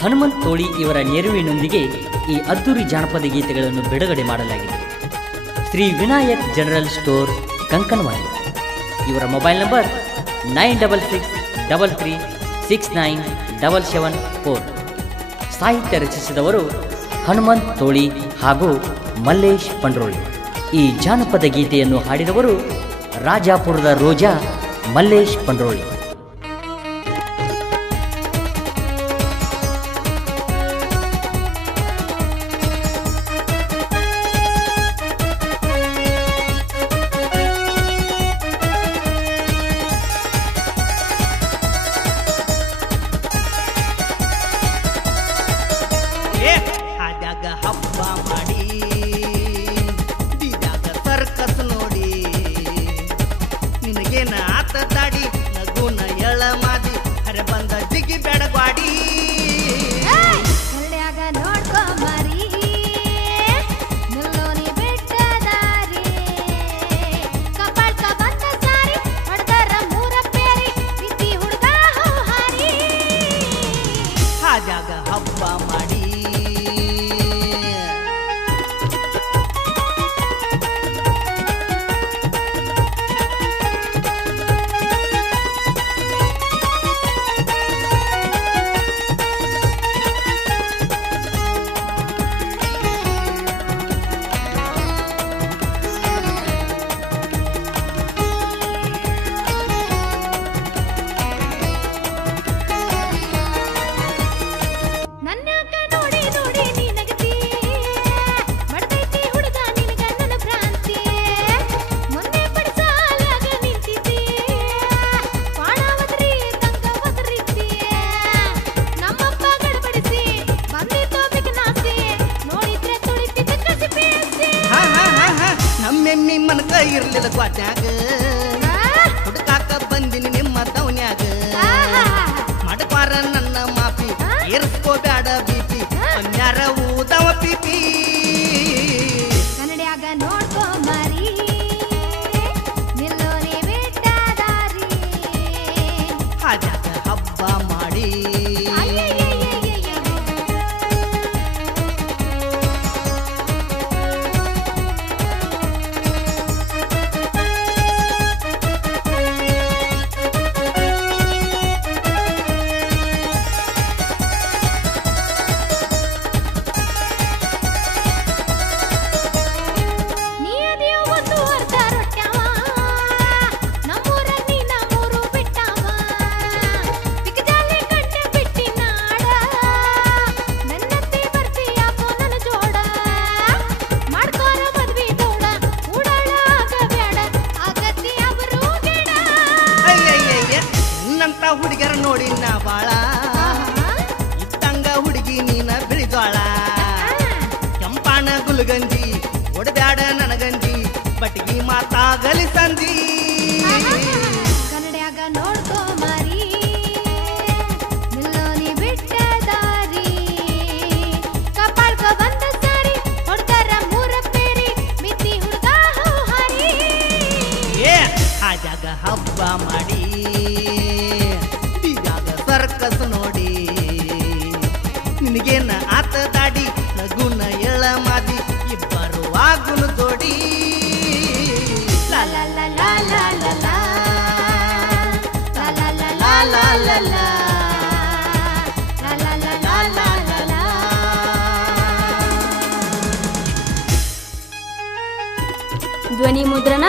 ಹನುಮಂತ್ ತೋಳಿ ಇವರ ನೆರವಿನೊಂದಿಗೆ ಈ ಅದ್ದೂರಿ ಜಾನಪದ ಗೀತೆಗಳನ್ನು ಬಿಡುಗಡೆ ಮಾಡಲಾಗಿದೆ. Shri Vinayak general store Kankanwadi. ಇವರ ಮೊಬೈಲ್ ನಂಬರ್ 9663369774. ಸಾಹಿತ್ಯ ರಚಿಸಿದವರು ಹನುಮಂತ್ ತೋಳಿ ಹಾಗೂ ಮಲ್ಲೇಶ್ ಪಂಡ್ರೋಳಿ. ಈ ಜಾನಪದ ಗೀತೆಯನ್ನು ಹಾಡಿದವರು ರಾಜಾಪುರದ ರೋಜಾ ಮಲ್ಲೇಶ್ ಪಂಡ್ರೋಳಿ. ಹಬ್ಬ ಮಾಡಿ ಬೀದಾಗ ಸರ್ಕಸ್ ನೋಡಿ ನಿನಗೇನ ಆತ ದಾಡಿ ನಗುನ ಎಳ ಮಾದಿ ಅರೆ ಬಂದ ಜಿಗಿ ಬೆಡಗ್ವಾಡಿ ಕಲ್ಯಾಗ ನೋಡ್ಕೊ ಮರಿ ಮುಲ್ಲೋನಿ ಬೆಟ್ಟದಾರಿ ಕಪಾಳ್ಕ ಬಂದ ಸಾರಿ ಹೊಡೆದರ ಮೂರ ಪೇರಿ ಬಿಸಿ ಹುಡುಗ ಹಾರಿ ಹಾಜಾಗ ಹಬ್ಬ ಮಾಡಿ ನಮ್ಮೆಮ್ಮಿ ಮನಕ ಇರ್ಲಿಲ್ಲ ಕ್ವಾಟ್ಯಾಗ ಹುಡುಕಾಕ ಬಂದಿನಿ ನಿಮ್ಮ ದವನ್ಯಾಗ ಮಡಪಾರ ನನ್ನ ಮಾಪಿ ಏರ್ಸ್ಕೋಬ್ಯಾಡ ಬಿಪಿ ಅನ್ಯಾರ ಊದವ ಪಿಪಿ ಕನ್ನಡ್ಯಾಗ ನೋಡ್ಕೊ ಮರಿ ನಿಲ್ಲೋನಿ ಬೆಟ್ಟದಾರಿ ಹಾಜಾಗ ಹಬ್ಬ ಮಾಡಿ ನಿನ್ನಂತ ಹುಡುಗರ ನೋಡಿ ನಾ ಬಾಳ ಇದ್ದಂಗ ಹುಡುಗಿ ನೀನ ಬಿಳಿಜೋಳ ಕೆಂಪಾಣ ಗುಲ್ಗಂಜಿ ಒಡಬ್ಯಾಡ ನನಗಂಜಿ ಬಟ್ಗಿ ಮಾತಾಗಲಿ ಸಂಜಿ ಕನ್ನಡ್ಯಾಗ ನೋಡ್ಕೊ ಮರಿ ನಿಲ್ಲೋನಿ ಬೆಟ್ಟದಾರಿ ಕಪಾಳ್ಕ ಬಂದ ಸಾರಿ ಹೊಡ್ದರ ಮೂರ ಪೇರಿ ಮಿತಿ ಹುಡುಗ ಹಾರಿ ಹಾಜಾಗ ಹಬ್ಬ ಮಾಡಿ ಬೀದಾಗ ಸರ್ಕಸ್ ನೋಡಿ ನಿನಗೇನ ಆತ ದಾಡಿ ನಗುನ ಎಳ ಮಾದಿ ಇಬ್ಬರು ಆಗುನು ಜೋಡಿ ಲಾ ಲಾ ಲಾ ಲಾ ಲಾ ಲಾ ಲಾ ಲಾ ಲಾ ಲಾ ಲಾ ಲಾ ಲಾ ಧ್ವನಿ ಮುದ್ರಣ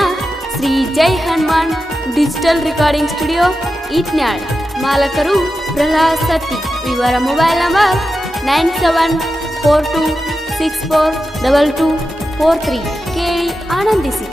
Shri Jai Hanuman digital recording studio Itnal. ಮಾಲಕರು ಪ್ರಹ್ಲಾದ್ ಸತ್ತಿ. ಇವರ ಮೊಬೈಲ್ ನಂಬರ್ 9742642243. ಕೇಳಿ ಆನಂದಿಸಿ.